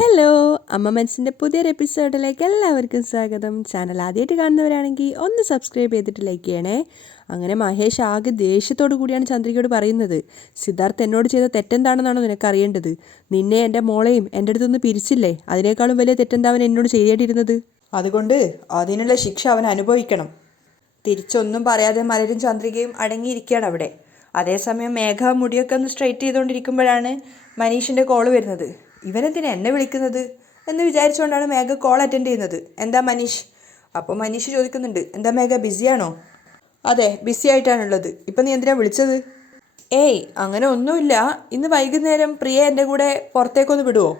Hello, അമ്മ മനസ്സിൻ്റെ പുതിയൊരു എപ്പിസോഡിലേക്ക് എല്ലാവർക്കും സ്വാഗതം. ചാനൽ ആദ്യമായിട്ട് കാണുന്നവരാണെങ്കിൽ ഒന്ന് സബ്സ്ക്രൈബ് ചെയ്തിട്ട് ലൈക്ക് ചെയ്യണേ. അങ്ങനെ മഹേഷ് ആകെ ദേഷ്യത്തോടു കൂടിയാണ് ചന്ദ്രികയോട് പറയുന്നത്, സിദ്ധാർത്ഥ് എന്നോട് ചെയ്ത തെറ്റെന്താണെന്നാണോ നിനക്കറിയേണ്ടത്? നിന്നെ എൻ്റെ മോളെയും എൻ്റെ അടുത്തുനിന്ന് പിരിച്ചില്ലേ, അതിനേക്കാളും വലിയ തെറ്റെന്താ അവൻ എന്നോട് ചെയ്യേണ്ടിയിരുന്നത്? അതുകൊണ്ട് അതിനുള്ള ശിക്ഷ അവൻ അനുഭവിക്കണം. തിരിച്ചൊന്നും പറയാതെ മലരും ചന്ദ്രികയും അടങ്ങിയിരിക്കുകയാണ് അവിടെ. അതേസമയം മേഘ മുടിയൊക്കെ ഒന്ന് സ്ട്രൈറ്റ് ചെയ്തുകൊണ്ടിരിക്കുമ്പോഴാണ് മനീഷിൻ്റെ കോള് വരുന്നത്. ഇവനെന്തിനാ എന്നെ വിളിക്കുന്നത് എന്ന് വിചാരിച്ചുകൊണ്ടാണ് മേഘ കോൾ അറ്റൻഡ് ചെയ്യുന്നത്. എന്താ മനീഷ്? അപ്പോൾ മനീഷ് ചോദിക്കുന്നുണ്ട്, എന്താ മേഘ ബിസിയാണോ? അതെ, ബിസി ആയിട്ടാണുള്ളത്. ഇപ്പം നീ എന്തിനാ വിളിച്ചത്? ഏയ് അങ്ങനെ ഒന്നുമില്ല, ഇന്ന് വൈകുന്നേരം പ്രിയ എൻ്റെ കൂടെ പുറത്തേക്കൊന്ന് വിടുവോ?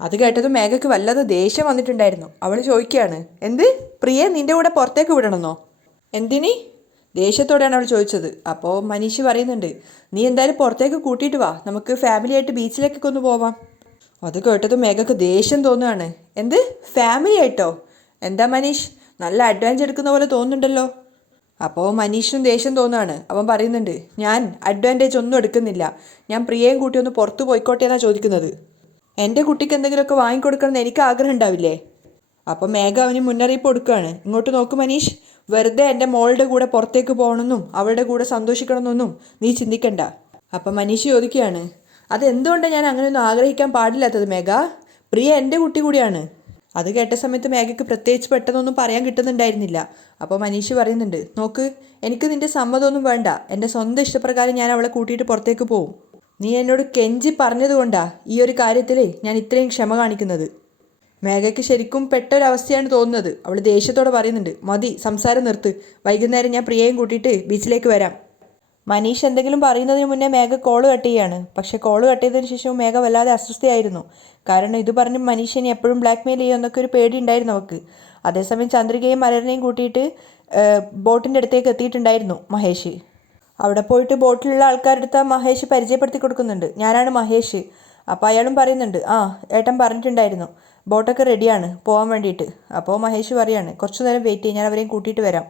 അത് കേട്ടതും മേഘയ്ക്ക് വല്ലാതെ ദേഷ്യം വന്നിട്ടുണ്ടായിരുന്നു. അവൾ ചോദിക്കുകയാണ്, എന്ത്, പ്രിയ നിൻ്റെ കൂടെ പുറത്തേക്ക് വിടണമെന്നോ? എന്തിനി? ദേഷ്യത്തോടെയാണ് അവൾ ചോദിച്ചത്. അപ്പോൾ മനീഷ് പറയുന്നുണ്ട്, നീ എന്തായാലും പുറത്തേക്ക് കൂട്ടിയിട്ട് വാ, നമുക്ക് ഫാമിലി ആയിട്ട് ബീച്ചിലേക്കൊക്കെ ഒന്ന് പോവാം. അത് കേട്ടതും മേഘയ്ക്ക് ദേഷ്യം തോന്നുകയാണ്. എന്ത്, ഫാമിലി ആയിട്ടോ? എന്താ മനീഷ്, നല്ല അഡ്വാൻസ് എടുക്കുന്ന പോലെ തോന്നുന്നുണ്ടല്ലോ. അപ്പോൾ മനീഷിനും ദേഷ്യം തോന്നുകയാണ്. അവൻ പറയുന്നുണ്ട്, ഞാൻ അഡ്വാൻറ്റേജ് ഒന്നും എടുക്കുന്നില്ല, ഞാൻ പ്രിയയും കൂട്ടി ഒന്ന് പുറത്ത് പോയിക്കോട്ടെ എന്നാണ് ചോദിക്കുന്നത്. എൻ്റെ കുട്ടിക്ക് എന്തെങ്കിലുമൊക്കെ വാങ്ങിക്കൊടുക്കണമെന്ന് എനിക്ക് ആഗ്രഹം ഉണ്ടാവില്ലേ? അപ്പം മേഘ അവന് മുന്നറിയിപ്പ് കൊടുക്കുകയാണ്. ഇങ്ങോട്ട് നോക്ക് മനീഷ്, വെറുതെ എൻ്റെ മോളുടെ കൂടെ പുറത്തേക്ക് പോകണമെന്നും അവളുടെ കൂടെ സന്തോഷിക്കണമെന്നൊന്നും നീ ചിന്തിക്കണ്ട. അപ്പം മനീഷ് ചോദിക്കുകയാണ്, അതെന്തുകൊണ്ടാണ് ഞാൻ അങ്ങനെയൊന്നും ആഗ്രഹിക്കാൻ പാടില്ലാത്തത് മേഘ? പ്രിയ എൻ്റെ കുട്ടി കൂടിയാണ്. അത് കേട്ട സമയത്ത് മേഘയ്ക്ക് പ്രത്യേകിച്ച് പെട്ടെന്നൊന്നും പറയാൻ കിട്ടുന്നുണ്ടായിരുന്നില്ല. അപ്പോൾ മനീഷ് പറയുന്നുണ്ട്, നോക്ക്, എനിക്ക് നിൻ്റെ സമ്മതമൊന്നും വേണ്ട, എൻ്റെ സ്വന്തം ഇഷ്ടപ്രകാരം ഞാൻ അവളെ കൂട്ടിയിട്ട് പുറത്തേക്ക് പോവും. നീ എന്നോട് കെഞ്ചി പറഞ്ഞതുകൊണ്ടാ ഈ ഒരു കാര്യത്തിൽ ഞാൻ ഇത്രയും ക്ഷമ കാണിക്കുന്നത്. മേഘയ്ക്ക് ശരിക്കും പെട്ടൊരവസ്ഥയാണ് തോന്നുന്നത്. അവൾ ദേഷ്യത്തോടെ പറയുന്നുണ്ട്, മതി, സംസാരം നിർത്ത്, വൈകുന്നേരം ഞാൻ പ്രിയയും കൂട്ടിയിട്ട് ബീച്ചിലേക്ക് വരാം. മനീഷ് എന്തെങ്കിലും പറയുന്നതിന് മുന്നേ മേഘ കോള് കട്ട് ചെയ്യാണ്. പക്ഷേ കോള് കട്ട് ചെയ്തതിന് ശേഷവും മേഘ വല്ലാതെ അസ്വസ്ഥയായിരുന്നു. കാരണം ഇത് പറഞ്ഞ് മനീഷിനെ എപ്പോഴും ബ്ലാക്ക് മെയിൽ ചെയ്യുമെന്നൊക്കെ ഒരു പേടി ഉണ്ടായിരുന്നു അവൾക്ക്. അതേസമയം ചന്ദ്രികയും മലറിനെയും കൂട്ടിയിട്ട് ബോട്ടിൻ്റെ അടുത്തേക്ക് എത്തിയിട്ടുണ്ടായിരുന്നു മഹേഷ്. അവിടെ പോയിട്ട് ബോട്ടിലുള്ള ആൾക്കാരുടെ അടുത്ത് മഹേഷ് പരിചയപ്പെടുത്തി കൊടുക്കുന്നുണ്ട്, ഞാനാണ് മഹേഷ്. അപ്പോൾ അയാളും പറയുന്നുണ്ട്, ആ ഏട്ടൻ പറഞ്ഞിട്ടുണ്ടായിരുന്നു, ബോട്ടൊക്കെ റെഡിയാണ് പോകാൻ വേണ്ടിയിട്ട്. അപ്പോൾ മഹേഷ് പറയാണ്, കുറച്ചു നേരം വെയിറ്റ് ചെയ്യും, ഞാൻ അവരെയും കൂട്ടിയിട്ട് വരാം.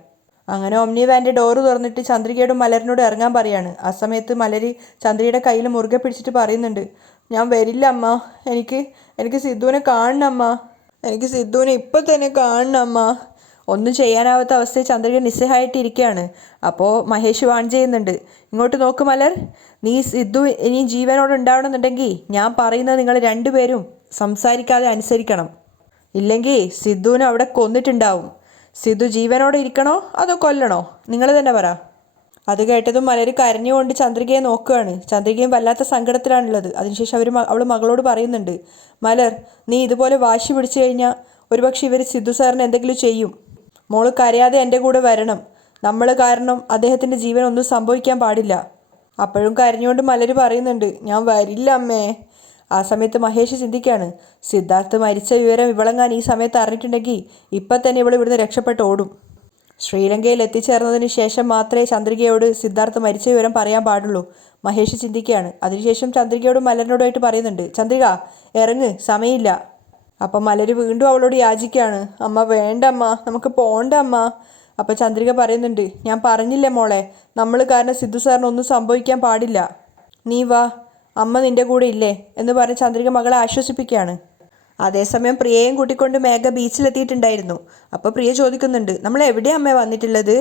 അങ്ങനെ ഒമ്നി വാൻ്റെ ഡോറ് തുറന്നിട്ട് ചന്ദ്രികയോടും മലരിനോട് ഇറങ്ങാൻ പറയാണ്. ആ സമയത്ത് മലരി ചന്ദ്രികയുടെ കയ്യിൽ മുറുകെ പിടിച്ചിട്ട് പറയുന്നുണ്ട്, ഞാൻ വരില്ല അമ്മ, എനിക്ക് സിദ്ധുവിനെ കാണണം അമ്മ, എനിക്ക് സിദ്ധുവിനെ ഇപ്പം തന്നെ കാണണം അമ്മ. ഒന്നും ചെയ്യാനാവാത്ത അവസ്ഥയിൽ ചന്ദ്രിക നിസ്സഹായിട്ടിരിക്കുകയാണ്. അപ്പോൾ മഹേഷ് വാൺ ചെയ്യുന്നുണ്ട്, ഇങ്ങോട്ട് നോക്ക് മലർ, നീ സിദ്ധു ഇനി ജീവനോട് ഉണ്ടാവണമെന്നുണ്ടെങ്കിൽ ഞാൻ പറയുന്നത് നിങ്ങൾ രണ്ടുപേരും സംസാരിക്കാതെ അനുസരിക്കണം. ഇല്ലെങ്കിൽ സിദ്ധുവിനെ അവിടെ കൊന്നിട്ടുണ്ടാവും. സിദ്ധു ജീവനോടെ ഇരിക്കണോ അതോ കൊല്ലണോ, നിങ്ങൾ തന്നെ പറ. അത് കേട്ടതും മലര് കരഞ്ഞുകൊണ്ട് ചന്ദ്രികയെ നോക്കുകയാണ്. ചന്ദ്രികയും വല്ലാത്ത സങ്കടത്തിലാണുള്ളത്. അതിനുശേഷം അവൾ മകളോട് പറയുന്നുണ്ട്, മലർ, നീ ഇതുപോലെ വാശി പിടിച്ചു കഴിഞ്ഞാൽ ഒരുപക്ഷെ ഇവർ സിദ്ധു സാറിന് എന്തെങ്കിലും ചെയ്യും. മോള് കരയാതെ എൻ്റെ കൂടെ വരണം, നമ്മൾ കാരണം അദ്ദേഹത്തിൻ്റെ ജീവൻ ഒന്നും സംഭവിക്കാൻ പാടില്ല. അപ്പോഴും കരഞ്ഞുകൊണ്ട് മലര് പറയുന്നുണ്ട്, ഞാൻ വരില്ല അമ്മേ. ആ സമയത്ത് മഹേഷ് ചിന്തിക്കുകയാണ്, സിദ്ധാർത്ഥ് മരിച്ച വിവരം ഇവളങ്ങാൻ ഈ സമയത്ത് അറിഞ്ഞിട്ടുണ്ടെങ്കിൽ ഇപ്പം തന്നെ ഇവൾ ഇവിടുന്ന് രക്ഷപ്പെട്ട് ഓടും. ശ്രീലങ്കയിൽ എത്തിച്ചേർന്നതിന് ശേഷം മാത്രമേ ചന്ദ്രികയോട് സിദ്ധാർത്ഥ് മരിച്ച വിവരം പറയാൻ പാടുള്ളൂ. മഹേഷ് ചിന്തിക്കുകയാണ്. അതിനുശേഷം ചന്ദ്രികയോടും മലരിനോടുമായിട്ട് പറയുന്നുണ്ട്, ചന്ദ്രിക ഇറങ്ങ്, സമയമില്ല. അപ്പം മലര് വീണ്ടും അവളോട് യാചിക്കുകയാണ്, അമ്മ വേണ്ട അമ്മ, നമുക്ക് പോണ്ട അമ്മ. അപ്പം ചന്ദ്രിക പറയുന്നുണ്ട്, ഞാൻ പറഞ്ഞില്ലേ മോളെ, നമ്മൾ കാരണം സിദ്ധു സാറിന് ഒന്നും സംഭവിക്കാൻ പാടില്ല, നീ വാ, അമ്മ നിൻ്റെ കൂടെ ഇല്ലേ എന്ന് പറഞ്ഞ് ചന്ദ്രിക മകളെ ആശ്വസിപ്പിക്കുകയാണ്. അതേസമയം പ്രിയയും കൂട്ടിക്കൊണ്ട് മേഘ ബീച്ചിലെത്തിയിട്ടുണ്ടായിരുന്നു. അപ്പോൾ പ്രിയ ചോദിക്കുന്നുണ്ട്, നമ്മൾ എവിടെയാണ് അമ്മ വന്നിട്ടുള്ളത്?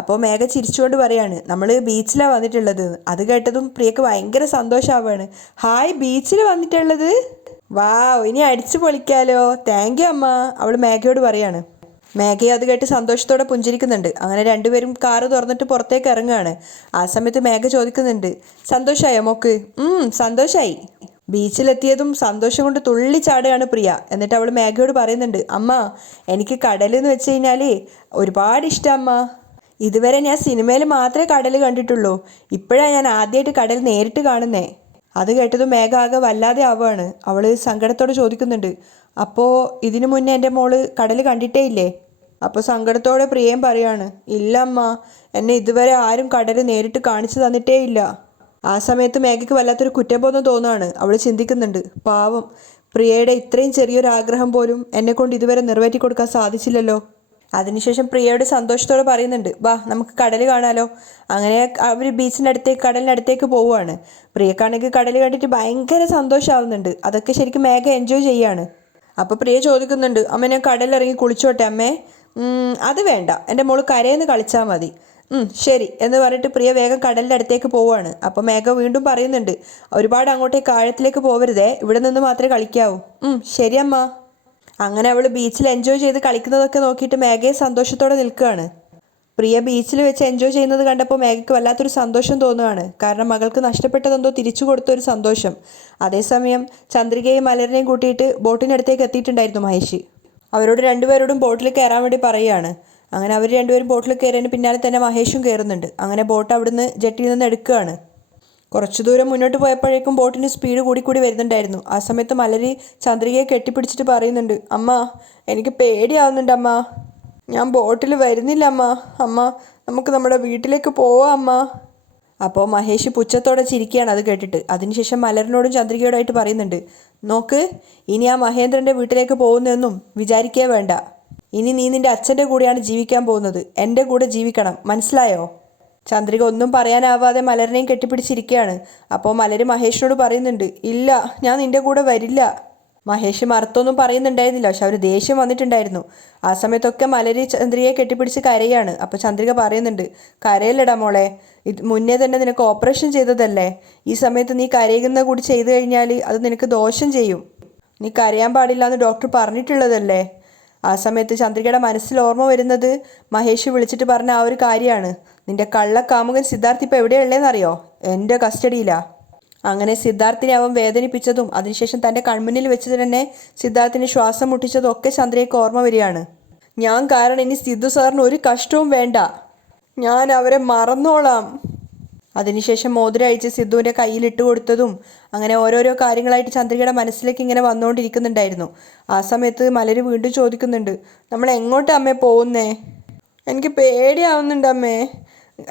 അപ്പോൾ മേഘ ചിരിച്ചുകൊണ്ട് പറയാണ്, നമ്മൾ ബീച്ചിലാണ് വന്നിട്ടുള്ളത്. അത് കേട്ടതും പ്രിയക്ക് ഭയങ്കര സന്തോഷമാവുകയാണ്. ഹായ്, ബീച്ചിൽ വന്നിട്ടുള്ളത്, വാ, ഇനി അടിച്ചു പൊളിക്കാലോ, താങ്ക് യു അമ്മ, അവൾ മേഘയോട് പറയാണ്. മേഘയെ അത് കേട്ട് സന്തോഷത്തോടെ പുഞ്ചിരിക്കുന്നുണ്ട്. അങ്ങനെ രണ്ടുപേരും കാറ് തുറന്നിട്ട് പുറത്തേക്ക് ഇറങ്ങുകയാണ്. ആ സമയത്ത് മേഘ ചോദിക്കുന്നുണ്ട്, സന്തോഷമായോ മോക്ക്? സന്തോഷമായി. ബീച്ചിലെത്തിയതും സന്തോഷം കൊണ്ട് തുള്ളിച്ചാടുകയാണ് പ്രിയ. എന്നിട്ട് അവൾ മേഘയോട് പറയുന്നുണ്ട്, അമ്മ, എനിക്ക് കടലെന്ന് വെച്ച് കഴിഞ്ഞാൽ ഒരുപാട് ഇഷ്ടം അമ്മ. ഇതുവരെ ഞാൻ സിനിമയിൽ മാത്രമേ കടൽ കണ്ടിട്ടുള്ളൂ, ഇപ്പോഴാണ് ഞാൻ ആദ്യമായിട്ട് കടൽ നേരിട്ട് കാണുന്നേ. അത് കേട്ടതും മേഘ ആകെ വല്ലാതെ ആവുകയാണ്. അവൾ സങ്കടത്തോടെ ചോദിക്കുന്നുണ്ട്, അപ്പോൾ ഇതിനു മുന്നേ എൻ്റെ മോള് കടൽ കണ്ടിട്ടേ ഇല്ലേ? അപ്പോൾ സങ്കടത്തോടെ പ്രിയയും പറയാണ്, ഇല്ല അമ്മ, എന്നെ ഇതുവരെ ആരും കടൽ നേരിട്ട് കാണിച്ചു തന്നിട്ടേ ഇല്ല. ആ സമയത്ത് മേഘയ്ക്ക് വല്ലാത്തൊരു കുറ്റബോധം തോന്നുകയാണ്. അവൾ ചിന്തിക്കുന്നുണ്ട്, പാവം, പ്രിയയുടെ ഇത്രയും ചെറിയൊരു ആഗ്രഹം പോലും എന്നെക്കൊണ്ട് ഇതുവരെ നിറവേറ്റി കൊടുക്കാൻ സാധിച്ചില്ലല്ലോ. അതിനുശേഷം പ്രിയയോട് സന്തോഷത്തോടെ പറയുന്നുണ്ട്, വാ നമുക്ക് കടൽ കാണാലോ. അങ്ങനെ അവർ ബീച്ചിൻ്റെ അടുത്തേക്ക് കടലിനടുത്തേക്ക് പോവുകയാണ്. പ്രിയക്കാണെങ്കിൽ കടൽ കണ്ടിട്ട് ഭയങ്കര സന്തോഷമാവുന്നുണ്ട്. അതൊക്കെ ശരിക്കും മേഘ എൻജോയ് ചെയ്യാണ്. അപ്പോൾ പ്രിയ ചോദിക്കുന്നുണ്ട്, അമ്മ ഞാൻ കടലിറങ്ങി കുളിച്ചോട്ടെ അമ്മേ? അത് വേണ്ട, എൻ്റെ മോള് കരയെന്ന് കളിച്ചാൽ മതി. ശരി എന്ന് പറഞ്ഞിട്ട് പ്രിയ വേഗം കടലിൻ്റെ അടുത്തേക്ക് പോവുകയാണ്. അപ്പോൾ മേഘ വീണ്ടും പറയുന്നുണ്ട്, ഒരുപാട് അങ്ങോട്ടേക്ക് ആഴത്തിലേക്ക് പോവരുതേ, ഇവിടെ നിന്ന് മാത്രമേ കളിക്കാവൂ. ശരി അമ്മ. അങ്ങനെ അവൾ ബീച്ചിൽ എൻജോയ് ചെയ്ത് കളിക്കുന്നതൊക്കെ നോക്കിയിട്ട് മേഘയെ സന്തോഷത്തോടെ നിൽക്കുകയാണ്. പ്രിയ ബീച്ചിൽ വെച്ച് എൻജോയ് ചെയ്യുന്നത് കണ്ടപ്പോൾ മേഘയ്ക്ക് വല്ലാത്തൊരു സന്തോഷം തോന്നുകയാണ്. കാരണം മകൾക്ക് നഷ്ടപ്പെട്ടതെന്തോ തിരിച്ചു കൊടുത്തൊരു സന്തോഷം. അതേസമയം ചന്ദ്രികയും മലരനെയും കൂട്ടിയിട്ട് ബോട്ടിനടുത്തേക്ക് എത്തിയിട്ടുണ്ടായിരുന്നു മഹേഷ്. അവരോട് രണ്ടുപേരോടും ബോട്ടിൽ കയറാൻ വേണ്ടി പറയുകയാണ്. അങ്ങനെ അവർ രണ്ടുപേരും ബോട്ടിൽ കയറിയതിന് പിന്നാലെ തന്നെ മഹേഷും കയറുന്നുണ്ട്. അങ്ങനെ ബോട്ട് അവിടുന്ന് ജെട്ടിയിൽ നിന്ന് എടുക്കുകയാണ്. കുറച്ചു ദൂരം മുന്നോട്ട് പോയപ്പോഴേക്കും ബോട്ടിന് സ്പീഡ് കൂടി വരുന്നുണ്ടായിരുന്നു. ആ സമയത്ത് മലരി ചന്ദ്രികയെ കെട്ടിപ്പിടിച്ചിട്ട് പറയുന്നുണ്ട്, അമ്മ എനിക്ക് പേടിയാവുന്നുണ്ട് അമ്മ, ഞാൻ ബോട്ടിൽ വരുന്നില്ല അമ്മ. അമ്മ നമുക്ക് നമ്മുടെ വീട്ടിലേക്ക് പോവാം അമ്മ. അപ്പോൾ മഹേഷ് പുച്ഛത്തോടെ ചിരിക്കുകയാണ് അത് കേട്ടിട്ട്. അതിനുശേഷം മലരിനോടും ചന്ദ്രികയോടായിട്ട് പറയുന്നുണ്ട്, നോക്ക്, ഇനി ആ മഹേന്ദ്രൻ്റെ വീട്ടിലേക്ക് പോകുന്നതെന്നും വിചാരിക്കേ വേണ്ട. ഇനി നീ നിൻ്റെ അച്ഛൻ്റെ കൂടെയാണ് ജീവിക്കാൻ പോകുന്നത്, എൻ്റെ കൂടെ ജീവിക്കണം, മനസ്സിലായോ? ചന്ദ്രിക ഒന്നും പറയാനാവാതെ മലരിനെയും കെട്ടിപ്പിടിച്ചിരിക്കുകയാണ്. അപ്പോൾ മലര് മഹേഷിനോട് പറയുന്നുണ്ട്, ഇല്ല, ഞാൻ നിൻ്റെ കൂടെ വരില്ല. മഹേഷ് മറുത്തൊന്നും പറയുന്നുണ്ടായിരുന്നില്ല, പക്ഷെ അവർ ദേഷ്യം വന്നിട്ടുണ്ടായിരുന്നു. ആ സമയത്തൊക്കെ മലരി ചന്ദ്രികയെ കെട്ടിപ്പിടിച്ച് കരയാണ്. അപ്പോൾ ചന്ദ്രിക പറയുന്നുണ്ട്, കരയല്ലടാ മോളെ, ഇത് മുന്നേ തന്നെ നിനക്ക് ഓപ്പറേഷൻ ചെയ്തതല്ലേ, ഈ സമയത്ത് നീ കരയുന്ന കൂടി ചെയ്തു കഴിഞ്ഞാൽ അത് നിനക്ക് ദോഷം ചെയ്യും. നീ കരയാൻ പാടില്ല എന്ന് ഡോക്ടർ പറഞ്ഞിട്ടുള്ളതല്ലേ. ആ സമയത്ത് ചന്ദ്രികയുടെ മനസ്സിൽ ഓർമ്മ വരുന്നത് മഹേഷ് വിളിച്ചിട്ട് പറഞ്ഞ ആ ഒരു കാര്യമാണ്. നിന്റെ കള്ളക്കാമുകൻ സിദ്ധാർത്ഥ് ഇപ്പോൾ എവിടെയുള്ളതെന്നറിയോ? എൻ്റെ കസ്റ്റഡിയിലാ. അങ്ങനെ സിദ്ധാർത്ഥിനെ അവൻ വേദനിപ്പിച്ചതും അതിനുശേഷം തൻ്റെ കൺമുന്നിൽ വെച്ച് തന്നെ സിദ്ധാർത്ഥിന് ശ്വാസം മുട്ടിച്ചതും ഒക്കെ ചന്ദ്രയ്ക്ക് ഓർമ്മ വരികയാണ്. ഞാൻ കാരണം ഇനി സിദ്ധു സാറിന് ഒരു കഷ്ടവും വേണ്ട, ഞാൻ അവരെ മറന്നോളാം. അതിനുശേഷം മോതിരം അഴിച്ച് സിദ്ധുവിൻ്റെ കയ്യിൽ ഇട്ട് കൊടുത്തതും അങ്ങനെ ഓരോരോ കാര്യങ്ങളായിട്ട് ചന്ദ്രികയുടെ മനസ്സിലേക്ക് ഇങ്ങനെ വന്നുകൊണ്ടിരിക്കുന്നുണ്ടായിരുന്നു. ആ സമയത്ത് മലര് വീണ്ടും ചോദിക്കുന്നുണ്ട്, നമ്മൾ എങ്ങോട്ടാ അമ്മേ പോകുന്നേ? എനിക്ക് പേടിയാവുന്നുണ്ട് അമ്മേ.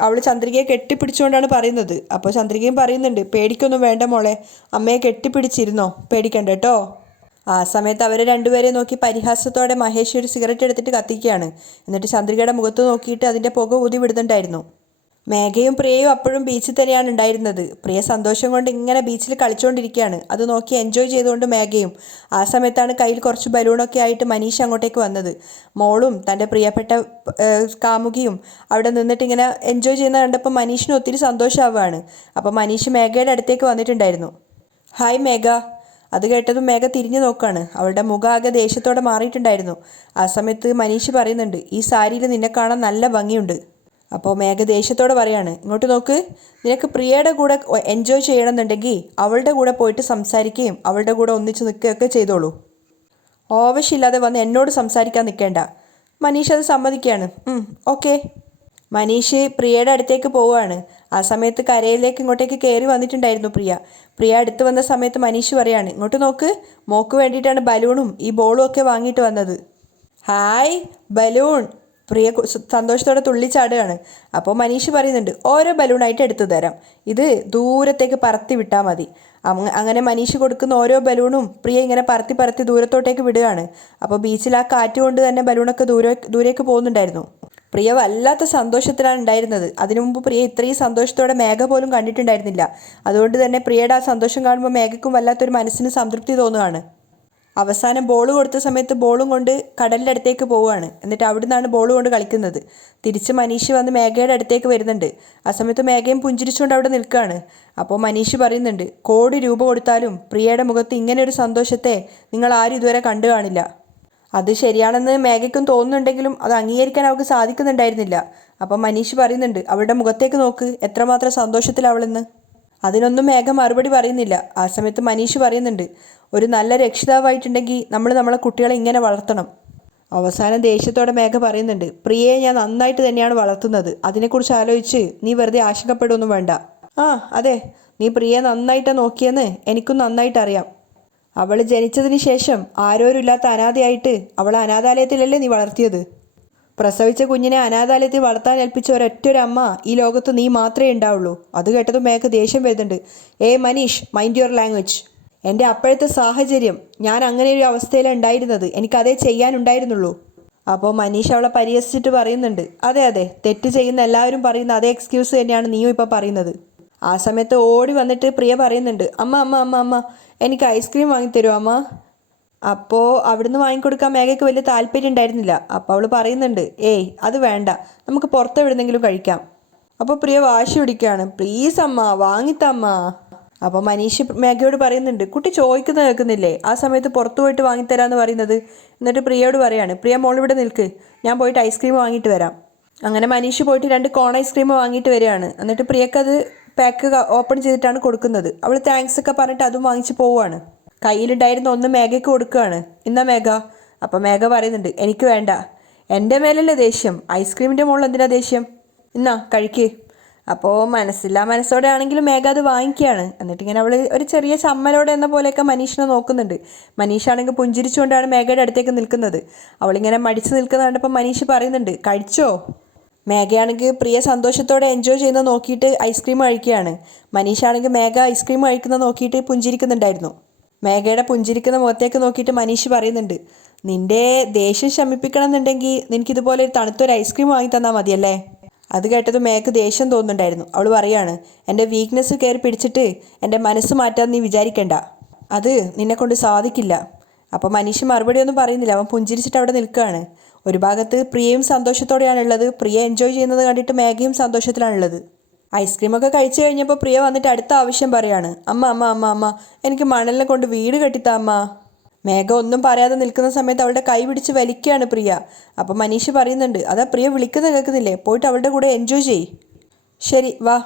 അവൾ ചന്ദ്രികയെ കെട്ടിപ്പിടിച്ചുകൊണ്ടാണ് പറയുന്നത്. അപ്പോൾ ചന്ദ്രികയും പറയുന്നുണ്ട്, പേടിക്കൊന്നും വേണ്ട മോളെ, അമ്മയെ കെട്ടിപ്പിടിച്ചിരുന്നോ, പേടിക്കണ്ട കേട്ടോ. ആ സമയത്ത് അവരെ രണ്ടുപേരെ നോക്കി പരിഹാസത്തോടെ മഹേഷ് ഒരു സിഗരറ്റ് എടുത്തിട്ട് കത്തിക്കുകയാണ്. എന്നിട്ട് ചന്ദ്രികയുടെ മുഖത്ത് നോക്കിയിട്ട് അതിൻ്റെ പുക ഊതി വിടുന്നുണ്ടായിരുന്നു. മേഘയും പ്രിയയും അപ്പോഴും ബീച്ചിൽ തന്നെയാണ് ഉണ്ടായിരുന്നത്. പ്രിയ സന്തോഷം കൊണ്ട് ഇങ്ങനെ ബീച്ചിൽ കളിച്ചുകൊണ്ടിരിക്കുകയാണ്. അത് നോക്കി എൻജോയ് ചെയ്തുകൊണ്ട് മേഘയും. ആ സമയത്താണ് കയ്യിൽ കുറച്ച് ബലൂണൊക്കെ ആയിട്ട് മനീഷ് അങ്ങോട്ടേക്ക് വന്നത്. മോളും തൻ്റെ പ്രിയപ്പെട്ട കാമുകിയും അവിടെ നിന്നിട്ട് ഇങ്ങനെ എൻജോയ് ചെയ്യുന്ന കണ്ടപ്പോൾ മനീഷിന് ഒത്തിരി സന്തോഷമാവുകയാണ്. അപ്പോൾ മനീഷ് മേഘയുടെ അടുത്തേക്ക് വന്നിട്ടുണ്ടായിരുന്നു. ഹായ് മേഘ. അത് കേട്ടതും മേഘ തിരിഞ്ഞു നോക്കുകയാണ്. അവളുടെ മുഖം ആകെ ദേഷ്യത്തോടെ മാറിയിട്ടുണ്ടായിരുന്നു. ആ സമയത്ത് മനീഷ് പറയുന്നുണ്ട്, ഈ സാരിയിൽ നിന്നെ കാണാൻ നല്ല ഭംഗിയുണ്ട്. അപ്പോൾ മേഘ ദേഷ്യത്തോടെ പറയാണ്, ഇങ്ങോട്ട് നോക്ക്, നിനക്ക് പ്രിയയുടെ കൂടെ എൻജോയ് ചെയ്യണമെന്നുണ്ടെങ്കിൽ അവളുടെ കൂടെ പോയിട്ട് സംസാരിക്കുകയും അവളുടെ കൂടെ ഒന്നിച്ച് നിൽക്കുകയൊക്കെ ചെയ്തോളൂ. ആവശ്യമില്ലാതെ വന്ന് എന്നോട് സംസാരിക്കാൻ നിൽക്കേണ്ട. മനീഷ് അത് സമ്മതിക്കുകയാണ്. ഓക്കെ. മനീഷ് പ്രിയയുടെ അടുത്തേക്ക് പോവുകയാണ്. ആ സമയത്ത് കരയിലേക്ക് ഇങ്ങോട്ടേക്ക് കയറി വന്നിട്ടുണ്ടായിരുന്നു പ്രിയ അടുത്ത് വന്ന സമയത്ത് മനീഷ് പറയാണ്, ഇങ്ങോട്ട് നോക്ക്, മോക്ക് വേണ്ടിയിട്ടാണ് ബലൂണും ഈ ബോളും ഒക്കെ വാങ്ങിയിട്ട് വന്നത്. Hi balloon. പ്രിയ സന്തോഷത്തോടെ തുള്ളിച്ചാടുകയാണ്. അപ്പോൾ മനീഷ് പറയുന്നുണ്ട്, ഓരോ ബലൂണായിട്ട് എടുത്തു തരാം, ഇത് ദൂരത്തേക്ക് പറത്തി വിട്ടാൽ മതി. അങ്ങനെ മനീഷ് കൊടുക്കുന്ന ഓരോ ബലൂണും പ്രിയ ഇങ്ങനെ പറത്തി ദൂരത്തോട്ടേക്ക് വിടുകയാണ്. അപ്പോൾ ബീച്ചിൽ ആ കാറ്റ് കൊണ്ട് തന്നെ ബലൂണൊക്കെ ദൂരേക്ക് പോകുന്നുണ്ടായിരുന്നു. പ്രിയ വല്ലാത്ത സന്തോഷത്തിലാണ് ഉണ്ടായിരുന്നത്. അതിനു മുമ്പ് പ്രിയ ഇത്രയും സന്തോഷത്തോടെ മേഘ പോലും കണ്ടിട്ടുണ്ടായിരുന്നില്ല. അതുകൊണ്ട് തന്നെ പ്രിയയുടെ ആ സന്തോഷം കാണുമ്പോൾ മേഘയ്ക്കും വല്ലാത്തൊരു മനസ്സിന് സംതൃപ്തി തോന്നുകയാണ്. അവസാനം ബോൾ കൊടുത്ത സമയത്ത് ബോളും കൊണ്ട് കടലിൻ്റെ അടുത്തേക്ക് പോവുകയാണ്. എന്നിട്ട് അവിടെ നിന്നാണ് ബോൾ കൊണ്ട് കളിക്കുന്നത്. തിരിച്ച് മനീഷ് വന്ന് മേഘയുടെ അടുത്തേക്ക് വരുന്നുണ്ട്. ആ സമയത്ത് മേഘയും പുഞ്ചിരിച്ചുകൊണ്ട് അവിടെ നിൽക്കുകയാണ്. അപ്പോൾ മനീഷ് പറയുന്നുണ്ട്, കോടി രൂപ കൊടുത്താലും പ്രിയയുടെ മുഖത്ത് ഇങ്ങനെ ഒരു സന്തോഷത്തെ നിങ്ങൾ ആരും ഇതുവരെ കണ്ടു കാണില്ല. അത് ശരിയാണെന്ന് മേഘയ്ക്കും തോന്നുന്നുണ്ടെങ്കിലും അത് അംഗീകരിക്കാൻ അവൾക്ക് സാധിക്കുന്നുണ്ടായിരുന്നില്ല. അപ്പം മനീഷ് പറയുന്നുണ്ട്, അവളുടെ മുഖത്തേക്ക് നോക്ക്, എത്രമാത്രം സന്തോഷത്തിലവളെന്ന്. അതിനൊന്നും മേഘ മറുപടി പറയുന്നില്ല. ആ സമയത്ത് മനീഷ് പറയുന്നുണ്ട്, ഒരു നല്ല രക്ഷിതാവായിട്ടുണ്ടെങ്കിൽ നമ്മളെ കുട്ടികളെ ഇങ്ങനെ വളർത്തണം. അവസാനം ദേഷ്യത്തോടെ മേഘ പറയുന്നുണ്ട്, പ്രിയയെ ഞാൻ നന്നായിട്ട് തന്നെയാണ് വളർത്തുന്നത്, അതിനെക്കുറിച്ച് ആലോചിച്ച് നീ വെറുതെ ആശങ്കപ്പെടുകയൊന്നും വേണ്ട. അതെ, നീ പ്രിയയെ നന്നായിട്ടാണ് നോക്കിയെന്ന് എനിക്കും നന്നായിട്ട് അറിയാം. അവൾ ജനിച്ചതിന് ശേഷം ആരോരുമില്ലാത്ത അനാഥയായിട്ട് അവളെ അനാഥാലയത്തിലല്ലേ നീ വളർത്തിയത്. പ്രസവിച്ച കുഞ്ഞിനെ അനാഥാലയത്തിൽ വളർത്താൻ ഏൽപ്പിച്ച ഒരൊറ്റൊരമ്മ ഈ ലോകത്ത് നീ മാത്രമേ ഉണ്ടാവുള്ളൂ. അത് കേട്ടതും മേഘ ദേഷ്യം വരുന്നുണ്ട്. Manish, mind your language. എൻ്റെ അപ്പോഴത്തെ സാഹചര്യം, ഞാൻ അങ്ങനെ ഒരു അവസ്ഥയിലാണ് ഉണ്ടായിരുന്നത്, എനിക്കതേ ചെയ്യാനുണ്ടായിരുന്നുള്ളൂ. അപ്പോൾ മനീഷ് അവളെ പരിഹസിച്ചിട്ട് പറയുന്നുണ്ട്, അതെ അതെ, തെറ്റ് ചെയ്യുന്ന എല്ലാവരും പറയുന്ന അതേ എക്സ്ക്യൂസ് തന്നെയാണ് നീയും ഇപ്പോൾ പറയുന്നത്. ആ സമയത്ത് ഓടി വന്നിട്ട് പ്രിയ പറയുന്നുണ്ട്, അമ്മ അമ്മ അമ്മ അമ്മ എനിക്ക് ഐസ്ക്രീം വാങ്ങിത്തരുമോ അമ്മ. അപ്പോൾ അവിടുന്ന് വാങ്ങിക്കൊടുക്കാൻ മേഘയ്ക്ക് വലിയ താല്പര്യം ഉണ്ടായിരുന്നില്ല. അപ്പോൾ അവൾ പറയുന്നുണ്ട്, ഏയ് അത് വേണ്ട, നമുക്ക് പുറത്ത് എവിടുന്നെങ്കിലും കഴിക്കാം. അപ്പോൾ പ്രിയ വാശി പിടിക്കുകയാണ്, പ്ലീസ് അമ്മ വാങ്ങിത്തമ്മ. അപ്പോൾ മനീഷ് മേഘയോട് പറയുന്നുണ്ട്, കുട്ടി ചോദിക്കുന്നത് കേൾക്കുന്നില്ലേ, ആ സമയത്ത് പുറത്തു പോയിട്ട് വാങ്ങിത്തരാമെന്ന് പറയുന്നത്. എന്നിട്ട് പ്രിയയോട് പറയാണ്, പ്രിയ മോളിവിടെ നിൽക്ക്, ഞാൻ പോയിട്ട് ഐസ്ക്രീം വാങ്ങിയിട്ട് വരാം. അങ്ങനെ മനീഷ് പോയിട്ട് 2 കോൺ ഐസ്ക്രീം വാങ്ങിയിട്ട് വരികയാണ്. എന്നിട്ട് പ്രിയക്കത് പാക്ക് ഓപ്പൺ ചെയ്തിട്ടാണ് കൊടുക്കുന്നത്. അവൾ താങ്ക്സ് ഒക്കെ പറഞ്ഞിട്ട് അതും വാങ്ങിച്ച് പോവുകയാണ്. കയ്യിലുണ്ടായിരുന്ന ഒന്ന് മേഘയ്ക്ക് കൊടുക്കുകയാണ്, ഇന്നാ മേഘ. അപ്പോൾ മേഘ പറയുന്നുണ്ട്, എനിക്ക് വേണ്ട, എൻ്റെ മേലല്ലേ ദേഷ്യം, ഐസ്ക്രീമിൻ്റെ മുകളിൽ എന്തിനാ ദേഷ്യം, എന്നാ കഴിക്ക്. അപ്പോൾ മനസ്സില്ലാ മനസ്സോടെ ആണെങ്കിലും മേഘ അത് വാങ്ങിക്കുകയാണ്. എന്നിട്ടിങ്ങനെ അവൾ ഒരു ചെറിയ ചമ്മലോടെ എന്ന പോലെയൊക്കെ മനീഷിനെ നോക്കുന്നുണ്ട്. മനീഷാണെങ്കിൽ പുഞ്ചിരിച്ചുകൊണ്ടാണ് മേഘയുടെ അടുത്തേക്ക് നിൽക്കുന്നത്. അവളിങ്ങനെ മടിച്ച് നിൽക്കുന്ന കണ്ടപ്പോൾ മനീഷ് പറയുന്നുണ്ട്, കഴിച്ചോ. മേഘയാണെങ്കിൽ പ്രിയ സന്തോഷത്തോടെ എൻജോയ് ചെയ്യുന്നത് നോക്കിയിട്ട് ഐസ്ക്രീം കഴിക്കുകയാണ്. മനീഷാണെങ്കിൽ മേഘ ഐസ്ക്രീം കഴിക്കുന്നത് നോക്കിയിട്ട് പുഞ്ചിരിക്കുന്നുണ്ടായിരുന്നു. മേഘയുടെ പുഞ്ചിരിക്കുന്ന മുഖത്തേക്ക് നോക്കിയിട്ട് മനീഷ് പറയുന്നുണ്ട്, നിന്റെ ദേഷ്യം ശമിപ്പിക്കണം എന്നുണ്ടെങ്കിൽ നിനക്കിതുപോലെ ഒരു തണുത്തൊരു ഐസ്ക്രീം വാങ്ങി തന്നാൽ മതിയല്ലേ. അത് കേട്ടത് മേഘക്ക് ദേഷ്യം തോന്നുന്നുണ്ടായിരുന്നു. അവൾ പറയാണ്, എൻ്റെ വീക്ക്നെസ് കയറി പിടിച്ചിട്ട് എൻ്റെ മനസ്സ് മാറ്റാൻ നീ വിചാരിക്കണ്ട, അത് നിന്നെക്കൊണ്ട് സാധിക്കില്ല. അപ്പോൾ മനീഷ് മറുപടി ഒന്നും പറയുന്നില്ല, അവൻ പുഞ്ചിരിച്ചിട്ട് അവിടെ നിൽക്കുകയാണ്. ഒരു ഭാഗത്ത് പ്രിയയും സന്തോഷത്തോടെയാണുള്ളത്. പ്രിയ എൻജോയ് ചെയ്യുന്നത് കണ്ടിട്ട് മേഘയും സന്തോഷത്തിലാണുള്ളത്. ഐസ്ക്രീമൊക്കെ കഴിച്ചു കഴിഞ്ഞപ്പോൾ പ്രിയ വന്നിട്ട് അടുത്ത ആവശ്യം പറയാണ്, അമ്മ അമ്മ അമ്മ അമ്മ എനിക്ക് മണലിനെ കൊണ്ട് വീട് കെട്ടിത്താ അമ്മ. മേഘ ഒന്നും പറയാതെ നിൽക്കുന്ന സമയത്ത് അവളുടെ കൈ പിടിച്ച് വലിക്കുകയാണ് പ്രിയ. അപ്പം മനീഷ് പറയുന്നുണ്ട്, അതാ പ്രിയ വിളിക്കുന്നത് കേൾക്കുന്നില്ലേ, പോയിട്ട് അവളുടെ കൂടെ എൻജോയ് ചെയ്യ്. ശരി വാ.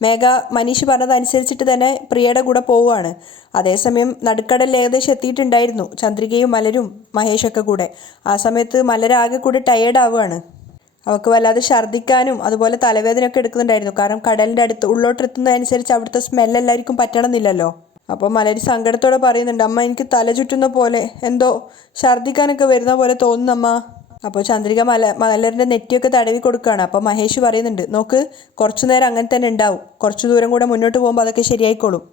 മേഘ മനീഷ് പറഞ്ഞതനുസരിച്ചിട്ട് തന്നെ പ്രിയയുടെ കൂടെ പോവുകയാണ്. അതേസമയം നടുക്കടലിൽ ഏകദേശം എത്തിയിട്ടുണ്ടായിരുന്നു ചന്ദ്രികയും മലരും മഹേഷൊക്കെ കൂടെ. ആ സമയത്ത് മലരാകെ കൂടെ ടയേർഡ് ആവുകയാണ്. അവൾക്ക് വല്ലാതെ ഛർദ്ദിക്കാനും അതുപോലെ തലവേദനയൊക്കെ എടുക്കുന്നുണ്ടായിരുന്നു. കാരണം കടലിൻ്റെ അടുത്ത് ഉള്ളോട്ടെത്തുന്നതനുസരിച്ച് അവിടുത്തെ സ്മെല്ല് എല്ലാവർക്കും പറ്റണമെന്നില്ലല്ലോ. അപ്പോൾ മലരി സങ്കടത്തോടെ പറയുന്നുണ്ട്, അമ്മ എനിക്ക് തല ചുറ്റുന്ന പോലെ, എന്തോ ഛർദ്ദിക്കാനൊക്കെ വരുന്ന പോലെ തോന്നുന്നമ്മ. അപ്പോൾ ചന്ദ്രിക മലരിൻ്റെ നെറ്റിയൊക്കെ തടവി കൊടുക്കുകയാണ്. അപ്പോൾ മഹേഷ് പറയുന്നുണ്ട്, നോക്ക്, കുറച്ചു നേരം അങ്ങനെ തന്നെ ഉണ്ടാവും, കുറച്ചു ദൂരം കൂടെ മുന്നോട്ട് പോകുമ്പോൾ അതൊക്കെ ശരിയായിക്കോളും.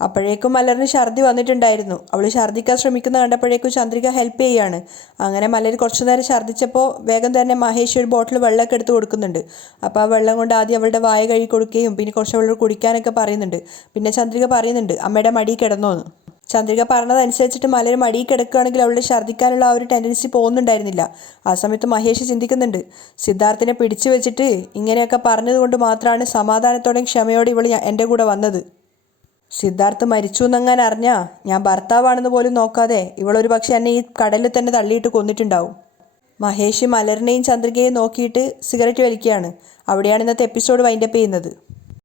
അപ്പോഴേക്കും മലറിന് ഛർദി വന്നിട്ടുണ്ടായിരുന്നു. അവൾ ഛർദ്ദിക്കാൻ ശ്രമിക്കുന്ന കണ്ടപ്പോഴേക്കും ചന്ദ്രിക ഹെൽപ്പ് ചെയ്യാണ്. അങ്ങനെ മലർ കുറച്ചു നേരം ഛർദ്ദിച്ചപ്പോൾ വേഗം തന്നെ മഹേഷ് ഒരു ബോട്ടിൽ വെള്ളമൊക്കെ എടുത്ത് കൊടുക്കുന്നുണ്ട്. അപ്പോൾ ആ വെള്ളം കൊണ്ട് ആദ്യം അവളുടെ വായ കഴുകി കൊടുക്കുകയും പിന്നെ കുറച്ച് വെള്ളം കുടിക്കാനൊക്കെ പറയുന്നുണ്ട്. പിന്നെ ചന്ദ്രിക പറയുന്നുണ്ട്, അമ്മയുടെ മടി കിടന്നോന്ന്. ചന്ദ്രിക പറഞ്ഞതനുസരിച്ചിട്ട് മലർ മടി കിടക്കുകയാണെങ്കിൽ അവളുടെ ഛർദ്ദിക്കാനുള്ള ആ ഒരു ടെൻഡൻസി പോകുന്നുണ്ടായിരുന്നില്ല. ആ സമയത്ത് മഹേഷ് ചിന്തിക്കുന്നുണ്ട്, സിദ്ധാർത്ഥിനെ പിടിച്ചു വെച്ചിട്ട് ഇങ്ങനെയൊക്കെ പറഞ്ഞതുകൊണ്ട് മാത്രമാണ് സമാധാനത്തോടെയും ക്ഷമയോടെ ഇവൾ എൻ്റെ കൂടെ വന്നത്. സിദ്ധാർത്ഥ് മരിച്ചു എന്നങ്ങനെ അറിഞ്ഞാൽ ഞാൻ ഭർത്താവാണെന്ന് പോലും നോക്കാതെ ഇവളൊരു പക്ഷെ എന്നെ ഈ കടലിൽ തന്നെ തള്ളിയിട്ട് കൊന്നിട്ടുണ്ടാവും. മഹേഷ് മലറിനെയും ചന്ദ്രികയെയും നോക്കിയിട്ട് സിഗരറ്റ് വലിക്കുകയാണ്. അവിടെയാണ് ഇന്നത്തെ എപ്പിസോഡ് വൈൻഡപ്പ് ചെയ്യുന്നത്.